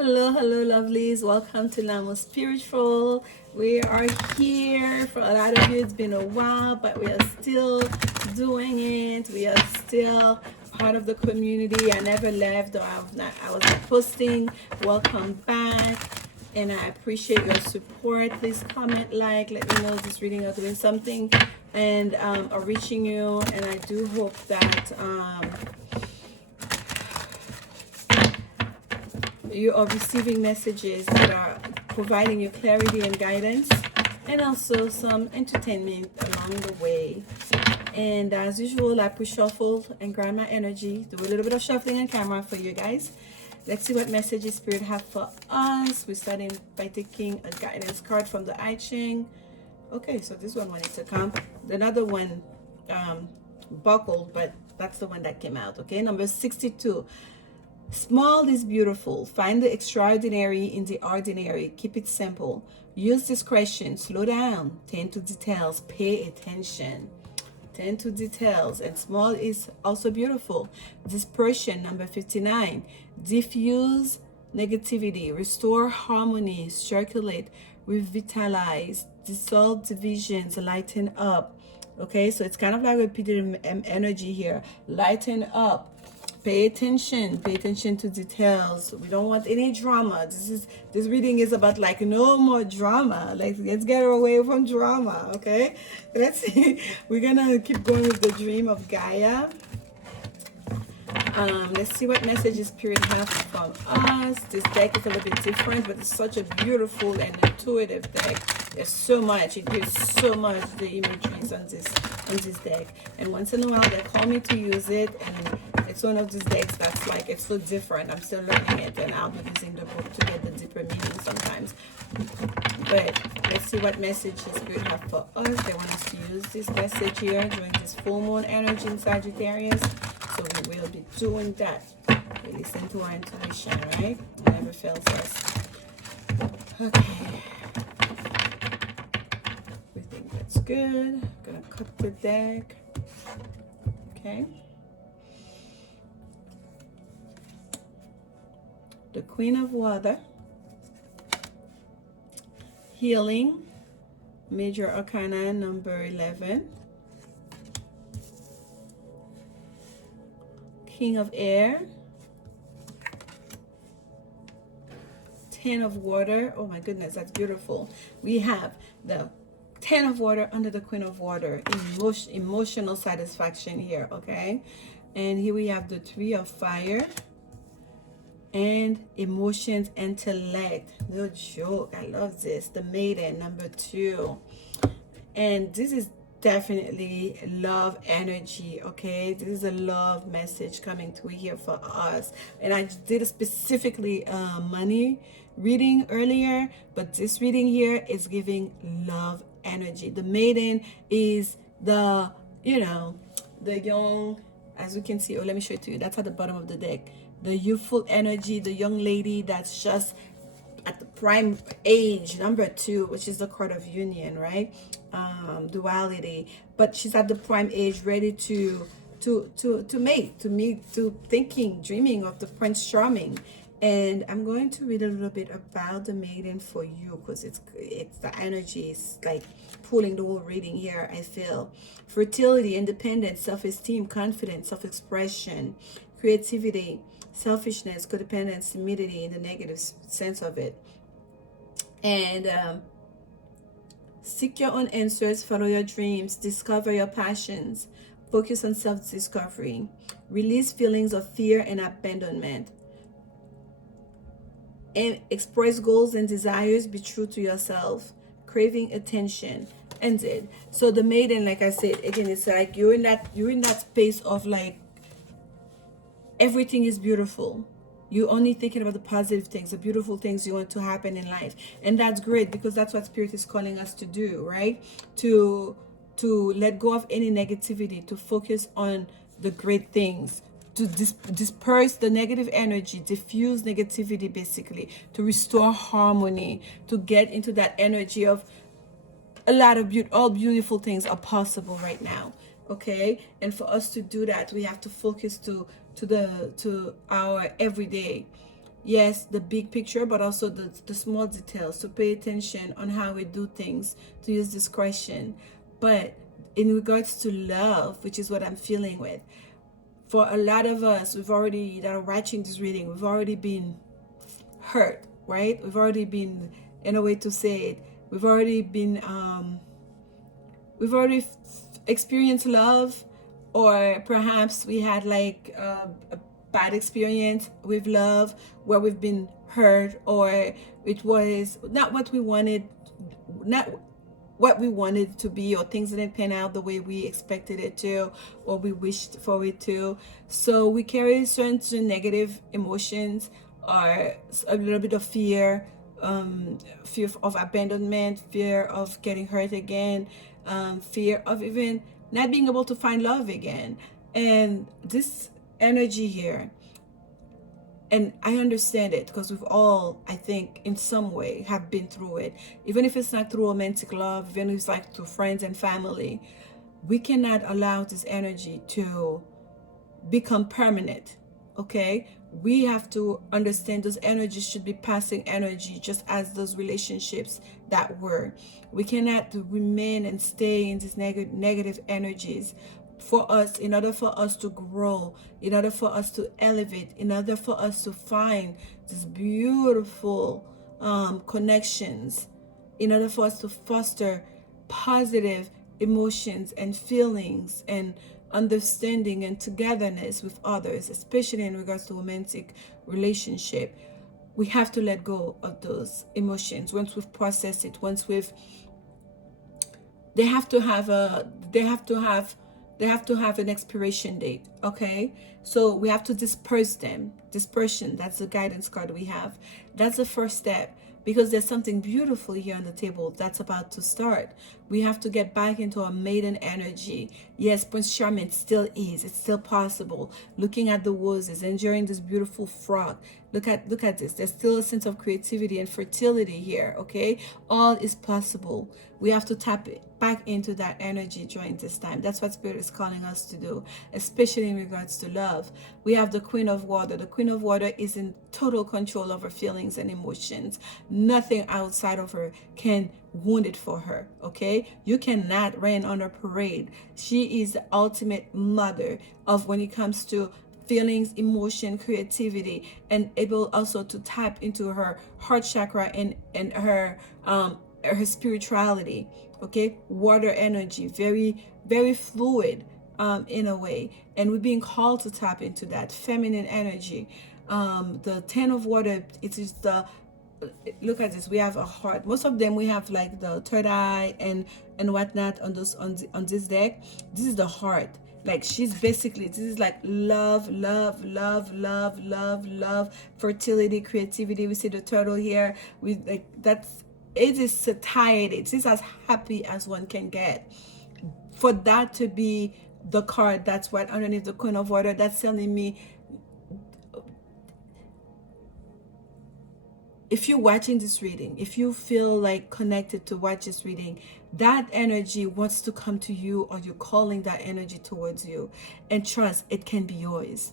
Hello, hello, lovelies. Welcome to Lanmou Spiritual. We are here. For a lot of you, it's been a while, but we are still doing it. We are still part of the community. I never left, or I was not posting. Welcome back. And I appreciate your support. Please comment, like, let me know this reading is doing something and are reaching you. And I do hope that you are receiving messages that are providing you clarity and guidance, and also some entertainment along the way. And as usual, I push shuffle and ground my energy, do a little bit of shuffling on camera for you guys. Let's see what messages Spirit have for us. We're starting by taking a guidance card from the I-Ching. Okay, so this one wanted to come. Another one buckled, but that's the one that came out. Okay, number 62. Small is beautiful. Find the extraordinary in the ordinary. Keep it simple. Use discretion. Slow down. Tend to details. Pay attention. Tend to details. And small is also beautiful. Dispersion, number 59. Diffuse negativity. Restore harmony. Circulate. Revitalize. Dissolve divisions. Lighten up. Okay, so it's kind of like repeated energy here. Lighten up. Pay attention to details. We don't want any drama. This reading is about like no more drama. Like, let's get away from drama. Okay, let's see. We're gonna keep going with the dream of Gaia. Let's see what messages Spirit has from us. This deck is a little bit different, but it's such a beautiful and intuitive deck. There's so much. It gives so much, the imageries on this deck. And once in a while, they call me to use it, and it's one of these decks that's like, it's so different. I'm still learning it, and I'll be using the book to get the deeper meaning sometimes. But let's see what messages Spirit have for us. They want us to use this message here during this full moon energy in Sagittarius. So we will be doing that. We listen to our intuition, right? It never fails us. Okay. We think that's good. Gonna cut the deck. Okay. The Queen of Water. Healing. Major Arcana number 11. King of Air. 10 of Water. Oh my goodness, that's beautiful. We have the 10 of Water under the Queen of Water. Emotional satisfaction here, okay? And here we have the 3 of Fire. And emotions, intellect. No joke. I love this. The Maiden, number 2. And this is definitely love energy, okay? This is a love message coming through here for us. And I did a specifically money reading earlier, but this reading here is giving love energy. The Maiden is the, you know, the young, as you can see. Oh, let me show it to you. That's at the bottom of the deck. The youthful energy, the young lady that's just at the prime age, number 2, which is the card of union, right? Duality. But she's at the prime age, ready to thinking, dreaming of the Prince Charming. And I'm going to read a little bit about the Maiden for you, because it's the energy is like pulling the whole reading here. I feel fertility, independence, self-esteem, confidence, self-expression, creativity, selfishness, codependence, timidity in the negative sense of it. And seek your own answers, follow your dreams, discover your passions, focus on self-discovery, release feelings of fear and abandonment, and express goals and desires, be true to yourself, craving attention. Ended. So the Maiden, like I said, again, it's like you're in that space of like, everything is beautiful. You're only thinking about the positive things, the beautiful things you want to happen in life. And that's great, because that's what Spirit is calling us to do, right? To let go of any negativity, to focus on the great things, to disperse the negative energy, diffuse negativity, basically, to restore harmony, to get into that energy of a lot of all beautiful things are possible right now. Okay, and for us to do that, we have to focus to our everyday. yes, the big picture, but also the small details, to pay attention on how we do things, to use discretion. But in regards to love, which is what I'm feeling with, for a lot of us, that are watching this reading, we've already been hurt, right? We've already been, in a way to say it, we've already experienced love, or perhaps we had like a bad experience with love where we've been hurt, or it was not what we wanted, not what we wanted it to be, or things didn't pan out the way we expected it to, or we wished for it to. So we carry certain negative emotions, or a little bit of fear, fear of abandonment, fear of getting hurt again, fear of even not being able to find love again. And this energy here, and I understand it because we've all, I think, in some way have been through it. Even if it's not through romantic love, even if it's like through friends and family, we cannot allow this energy to become permanent, okay? We have to understand those energies should be passing energy, just as those relationships that were. We cannot remain and stay in these negative energies. For us, in order for us to grow, in order for us to elevate, in order for us to find these beautiful connections, in order for us to foster positive emotions and feelings and understanding and togetherness with others, especially in regards to romantic relationship, we have to let go of those emotions. Once we've processed it, once we've, they have to have an expiration date, okay? So we have to disperse them. Dispersion, that's the guidance card we have. That's the first step, because there's something beautiful here on the table that's about to start. We have to get back into our maiden energy. Yes, Prince Charming still is. It's still possible. Looking at the roses, enjoying this beautiful frog. Look at this. There's still a sense of creativity and fertility here, okay? All is possible. We have to tap it back into that energy during this time. That's what Spirit is calling us to do, especially in regards to love. We have the Queen of Water. The Queen of Water is in total control of her feelings and emotions. Nothing outside of her can wound it for her, okay? You cannot rain on her parade. She is the ultimate mother of, when it comes to feelings, emotion, creativity, and able also to tap into her heart chakra and her spirituality, okay? Water energy, very, very fluid in a way, and we're being called to tap into that feminine energy. The Ten of Water, it is the, look at this, we have a heart. Most of them we have like the third eye and whatnot on those on this deck. This is the heart. Like, she's basically, this is like love, love, love, love, love, love, fertility, creativity. We see the turtle here. We like, that's, it is satiety. This is as happy as one can get. For that to be the card that's right underneath the Queen of Water, that's telling me, if you're watching this reading, if you feel like connected to watch this reading, that energy wants to come to you, or you're calling that energy towards you. And trust, it can be yours,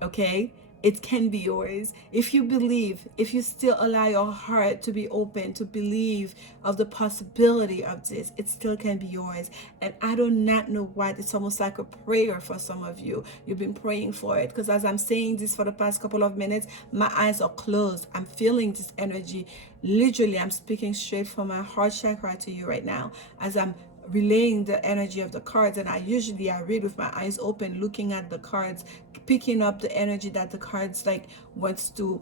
okay? It can be yours. If you believe, if you still allow your heart to be open, to believe of the possibility of this, it still can be yours. And I do not know what, it's almost like a prayer for some of you. You've been praying for it, because as I'm saying this for the past couple of minutes, my eyes are closed. I'm feeling this energy. Literally, I'm speaking straight from my heart chakra to you right now as I'm relaying the energy of the cards. And I read with my eyes open, looking at the cards, picking up the energy that the cards like wants to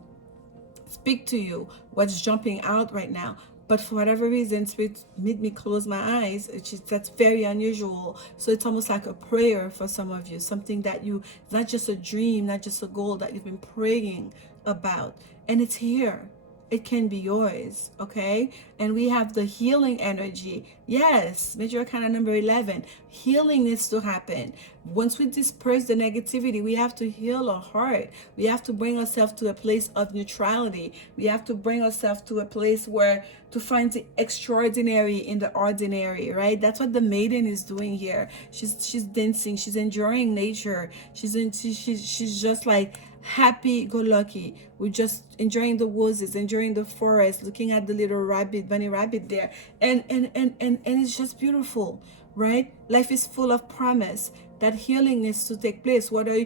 speak to you, what's jumping out right now. But for whatever reason, Spirit made me close my eyes, that's very unusual. So it's almost like a prayer for some of you, something that you, it's not just a dream, not just a goal that you've been praying about, and it's here. It can be yours, okay? And we have the healing energy. Yes, major arcana number 11. Healing needs to happen. Once we disperse the negativity, we have to heal our heart. We have to bring ourselves to a place of neutrality. We have to bring ourselves to a place where to find the extraordinary in the ordinary, right? That's what the maiden is doing here. She's dancing. She's enjoying nature. She's just like happy-go-lucky. We're just enjoying the woods, enjoying the forest, looking at the little rabbit, bunny rabbit there, and it's just beautiful, right? Life is full of promise that healing needs to take place. Whether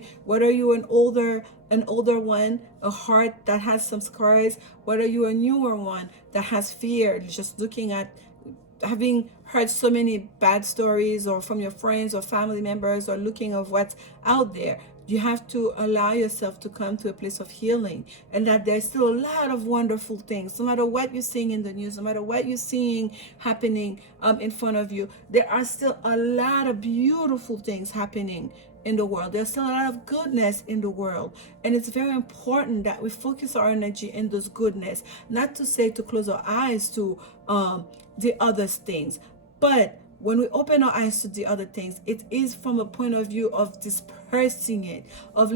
you an older one, a heart that has some scars, whether you're a newer one that has fear, just looking at having heard so many bad stories or from your friends or family members, or looking of what's out there, you have to allow yourself to come to a place of healing, and that there's still a lot of wonderful things. No matter what you're seeing in the news, no matter what you're seeing happening in front of you, there are still a lot of beautiful things happening in the world. There's still a lot of goodness in the world, and it's very important that we focus our energy in those goodness. Not to say to close our eyes to the other things, but when we open our eyes to the other things, it is from a point of view of dispersing it, of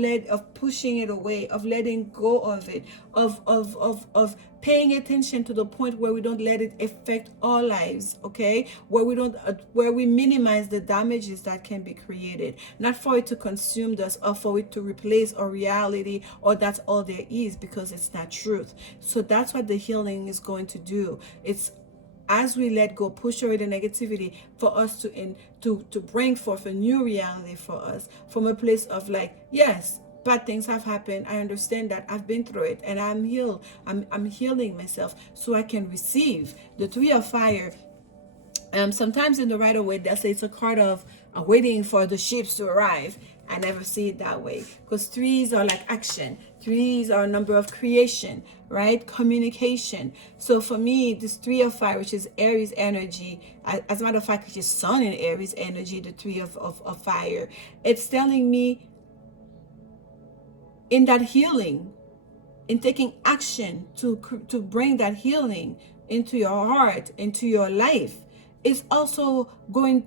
pushing it away, of letting go of it, of paying attention to the point where we don't let it affect our lives, okay? Where we minimize the damages that can be created, not for it to consume us or for it to replace our reality, or that's all there is, because it's not truth. So that's what the healing is going to do. It's as we let go, push away the negativity, for us to bring forth a new reality for us, from a place of like, yes, bad things have happened. I understand that. I've been through it, and I'm healed. I'm healing myself so I can receive. The Three of Fire, sometimes in the Rider Waite, they'll say it's a card of waiting for the ships to arrive. I never see it that way, because threes are like action. Threes are a number of creation, right? Communication. So for me, this Three of Fire, which is Aries energy, as a matter of fact, which is Sun in Aries energy, the Three of Fire, it's telling me in that healing, in taking action to bring that healing into your heart, into your life, is also going.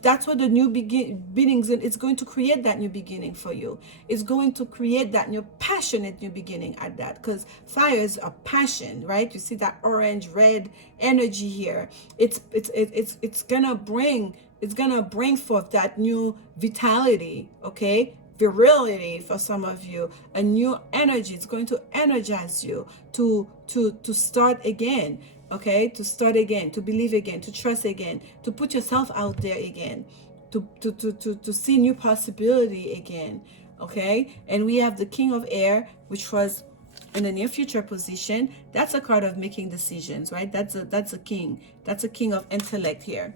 That's what the new beginnings, it's going to create that new beginning for you. It's going to create that new passionate new beginning at that, because fire is a passion, right? You see that orange red energy here. It's gonna bring forth that new vitality, okay? Virility for some of you, a new energy. It's going to energize you to start again. Okay, to start again, to believe again, to trust again, to put yourself out there again, to see new possibility again. Okay, and we have the King of Air, which was in the near future position. That's a card of making decisions, right? That's a king. That's a king of intellect here,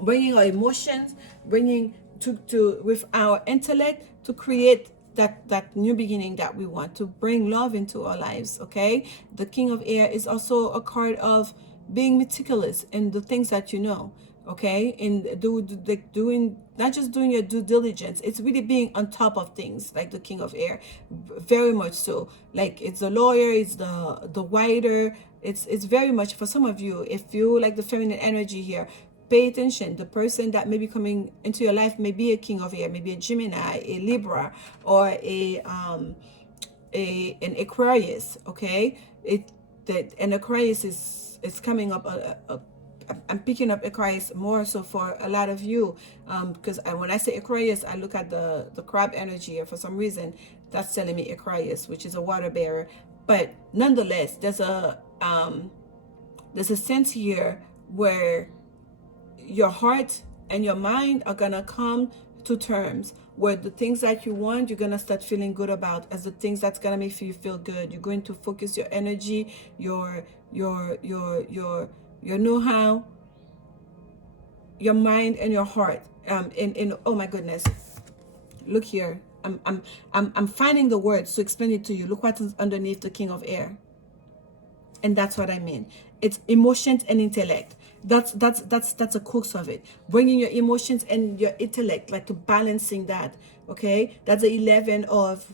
bringing our emotions, bringing to with our intellect to create that new beginning that we want, to bring love into our lives. Okay, the King of Air is also a card of being meticulous in the things that you know. Okay, in doing not just doing your due diligence, it's really being on top of things, like the King of Air, very much so. Like, it's the lawyer, it's the writer. It's very much for some of you, if you like the feminine energy here, pay attention. The person that may be coming into your life may be a King of Air, maybe a Gemini, a Libra, or an Aquarius. Okay, an Aquarius is coming up. I'm picking up Aquarius more so for a lot of you, because when I say Aquarius, I look at the crab energy, and for some reason that's telling me Aquarius, which is a water bearer. But nonetheless, there's a sense here where your heart and your mind are gonna come to terms where the things that you want, you're gonna start feeling good about as the things that's gonna make you feel good. You're going to focus your energy, your know-how, your mind, and your heart. In oh my goodness, look here. I'm finding the words to explain it to you. Look what is underneath the King of Air, and that's what I mean. It's emotions and intellect. That's a crux of it. Bringing your emotions and your intellect, like to balancing that. Okay, that's the 11 of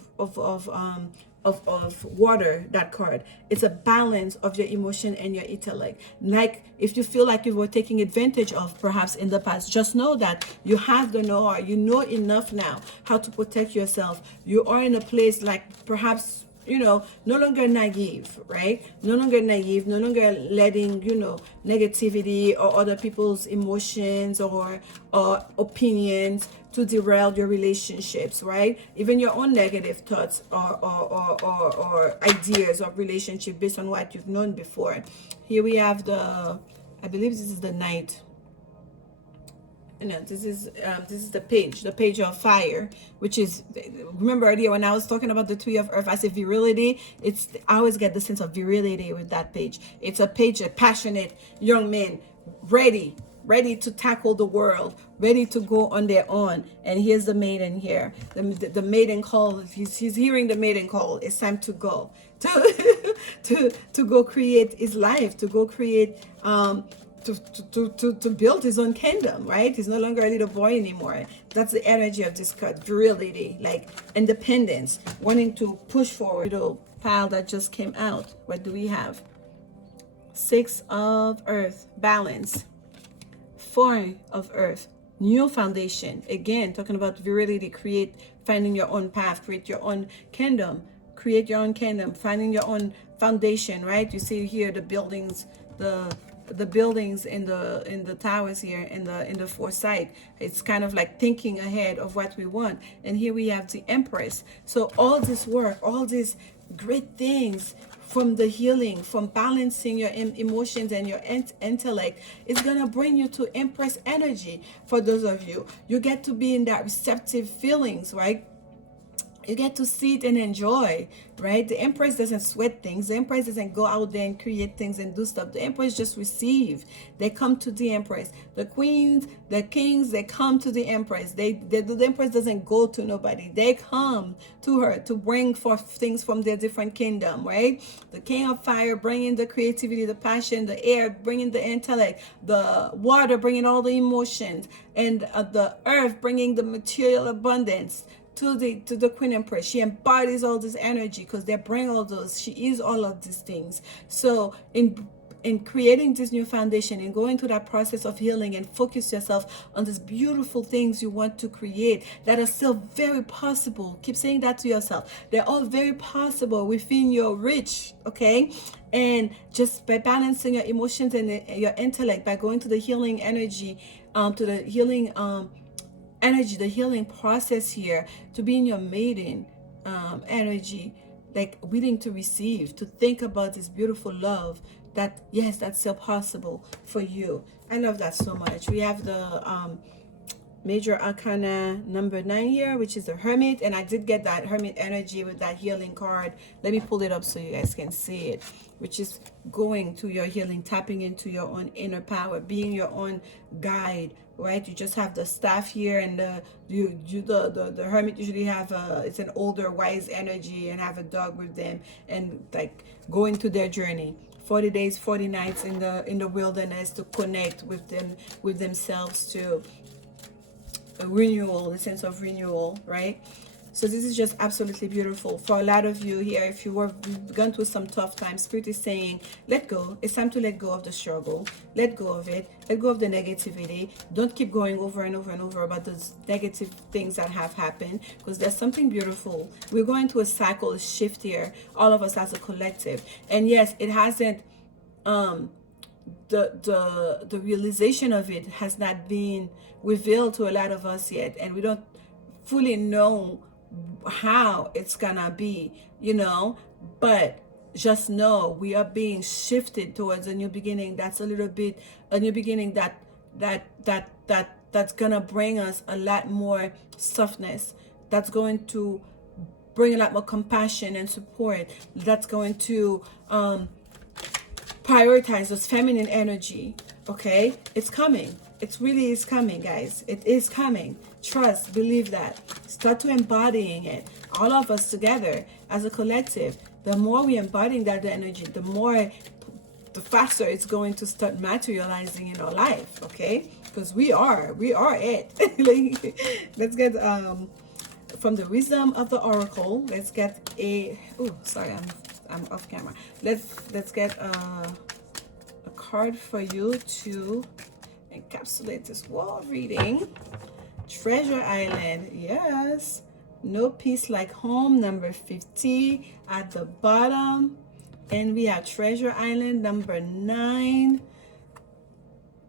water, that card. It's a balance of your emotion and your intellect. Like, if you feel like you were taking advantage of perhaps in the past, just know that you have the know-how. You know enough now how to protect yourself. You are in a place like perhaps you know, no longer naive, right? No longer naive, no longer letting, you know, negativity or other people's emotions or opinions to derail your relationships, right? Even your own negative thoughts or ideas of relationship based on what you've known before. Here we have the, I believe this is the Knight. You know, this is the page of fire, which is, remember earlier when I was talking about the Three of Earth, I said virility. It's, I always get the sense of virility with that page. It's a page of passionate young men, ready to tackle the world, ready to go on their own. And here's the maiden here, the maiden call. He's hearing the maiden call. It's time to go, to go create his life, to go create to build his own kingdom, right? He's no longer a little boy anymore. That's the energy of this card, virility, like independence, wanting to push forward. Little pile that just came out. What do we have? Six of Earth, balance. Four of Earth, new foundation. Again, talking about virility, finding your own path, create your own kingdom, create your own kingdom, finding your own foundation, right? You see here the buildings, the buildings in the towers here in the foresight. It's kind of like thinking ahead of what we want. And here we have the Empress. So all this work, all these great things from the healing, from balancing your emotions and your intellect, is gonna bring you to Empress energy. For those of you, you get to be in that receptive feelings, right? You get to see it and enjoy, right? The Empress doesn't sweat things. The Empress doesn't go out there and create things and do stuff. The Empress just receive. They come to the Empress. The queens, the kings, they come to the Empress. The Empress doesn't go to nobody. They come to her to bring forth things from their different kingdom, right? The King of Fire bringing the creativity, the passion, the air bringing the intellect, the water bringing all the emotions, and the earth bringing the material abundance. To the Queen Empress. She embodies all this energy because they bring all those. She is all of these things. So in creating this new foundation and going through that process of healing and focus yourself on these beautiful things you want to create that are still very possible. Keep saying that to yourself. They're all very possible within your reach, okay? And just by balancing your emotions and your intellect, by going to the healing energy, to the healing energy, the healing process here, to be in your maiden energy, like willing to receive, to think about this beautiful love that, yes, that's still possible for you. I love that so much. We have the major arcana number 9 here, which is the Hermit, and I did get that Hermit energy with that healing card. Let me pull it up so you guys can see it, which is going to your healing, tapping into your own inner power, being your own guide, right? You just have the staff here, and the Hermit usually have it's an older wise energy and have a dog with them, and like going to their journey, 40 days 40 nights in the wilderness, to connect with them, with themselves, to a renewal, the sense of renewal, right? So this is just absolutely beautiful for a lot of you here. If you've gone through some tough times, Spirit is saying, let go. It's time to let go of the struggle. Let go of it. Let go of the negativity. Don't keep going over and over and over about those negative things that have happened, because there's something beautiful. We're going through a cycle, a shift here, all of us as a collective. And yes, it hasn't, the realization of it has not been revealed to a lot of us yet, and we don't fully know how it's gonna be, you know, but just know we are being shifted towards a new beginning. That's a little bit a new beginning that's gonna bring us a lot more softness, that's going to bring a lot more compassion and support, that's going to prioritize this feminine energy. Okay, it's coming. It really is coming, guys. It is coming. Trust, believe that. Start to embodying it. All of us together as a collective. The more we embodying that energy, the faster it's going to start materializing in our life. Okay, because we are it. Let's get from the wisdom of the oracle. Let's get a. Oh, sorry, I'm off camera. Let's get a card for you to encapsulate this wall reading. Treasure Island, yes. No peace like home, number 50 at the bottom. And we have Treasure Island, number 9.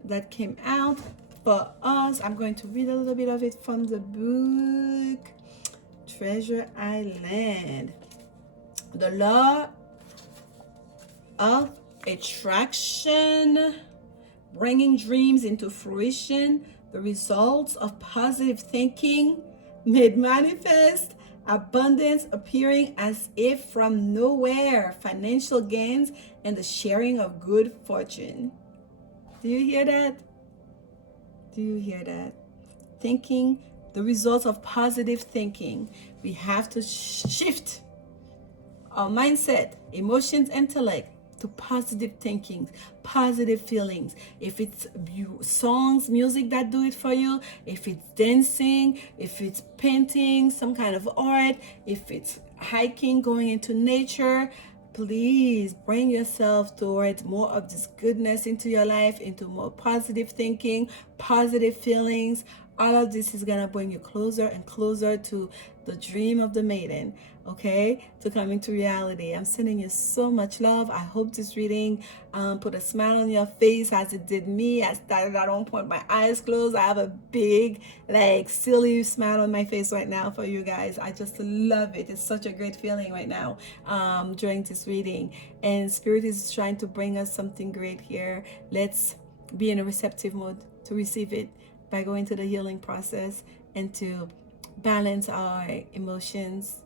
That came out for us. I'm going to read a little bit of it from the book. Treasure Island. The law of attraction, bringing dreams into fruition, the results of positive thinking made manifest, abundance appearing as if from nowhere, financial gains, and the sharing of good fortune. Do you hear that? Do you hear that? Thinking, the results of positive thinking. We have to shift our mindset, emotions, intellect to positive thinking, positive feelings. If it's songs, music that do it for you, if it's dancing, if it's painting, some kind of art, if it's hiking, going into nature, please bring yourself towards more of this goodness into your life, into more positive thinking, positive feelings. All of this is gonna bring you closer and closer to the dream of the maiden, okay, to coming to reality. I'm sending you so much love. I hope this reading put a smile on your face as it did me. I started at one point, my eyes closed. I have a big, like, silly smile on my face right now for you guys. I just love it. It's such a great feeling right now during this reading. And Spirit is trying to bring us something great here. Let's be in a receptive mode to receive it by going through the healing process and to balance our emotions,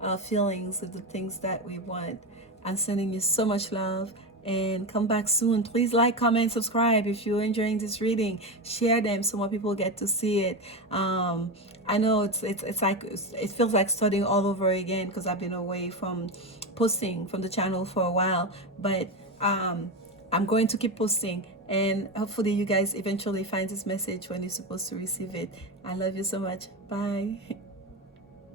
our feelings with the things that we want. I'm sending you so much love and come back soon. Please like, comment, subscribe if you're enjoying this reading. Share them so more people get to see it. I know it's like it feels like starting all over again because I've been away from posting from the channel for a while, but I'm going to keep posting, and hopefully you guys eventually find this message when you're supposed to receive it. I love you so much. Bye.